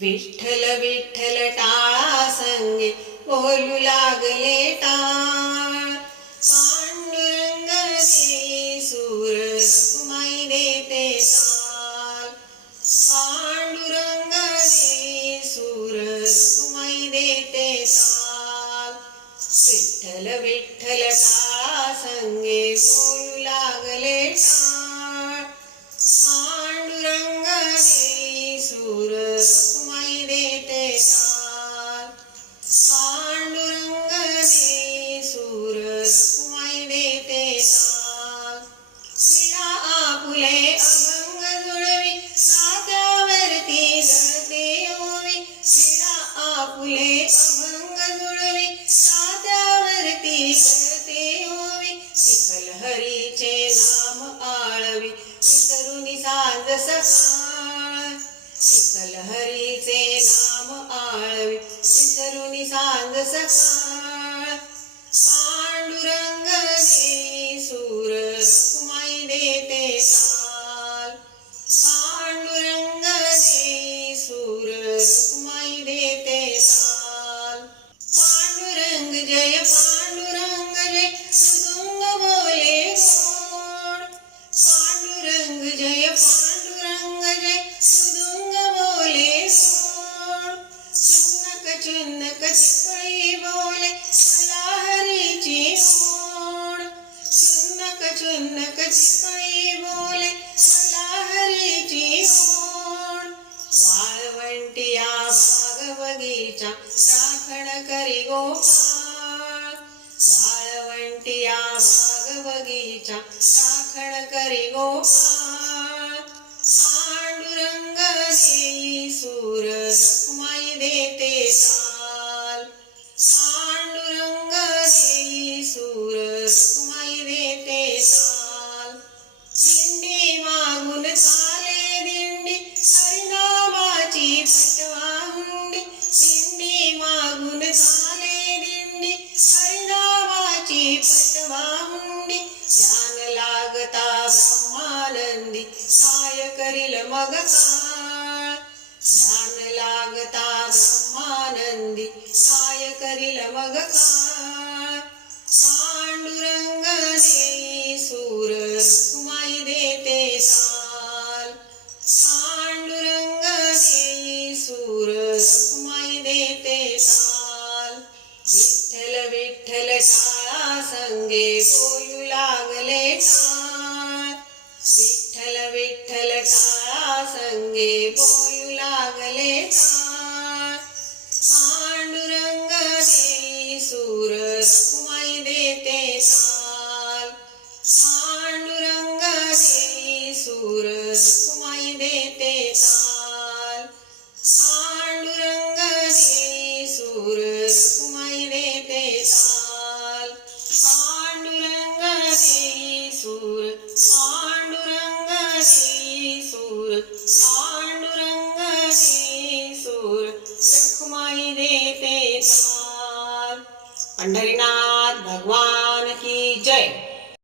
विठ्ठल विठ्ठल टाळा संगे बोलू लागले टाळ. पांडुरंग देई सूर रखुमाई देते ताल. पांडुरंग देई सूर रखुमाई देते ताल. विठ्ठल विठ्ठल टाळा संगे बोलू लागले टाळ. सकाळ शिखल हरीचे नाम आळवी विसरुनी सांग सकाळ वाळवंटिया बाग बगीचा राखण करी गोपाळ मग काळ ध्यान लागता ब्रह्मानंदी काय करील मग काळ पांडुरंग सूर रखुमाई देते साल पांडुरंग सूर रखुमाई देते साल विठ्ठल विठ्ठल शाळा संगे बोलू लागले टाळ संगे बोलू लागले टाळ पांडुरंग देई सूर रखुमाई देते ताल पांडुरंग पंढरीनाथ भगवान.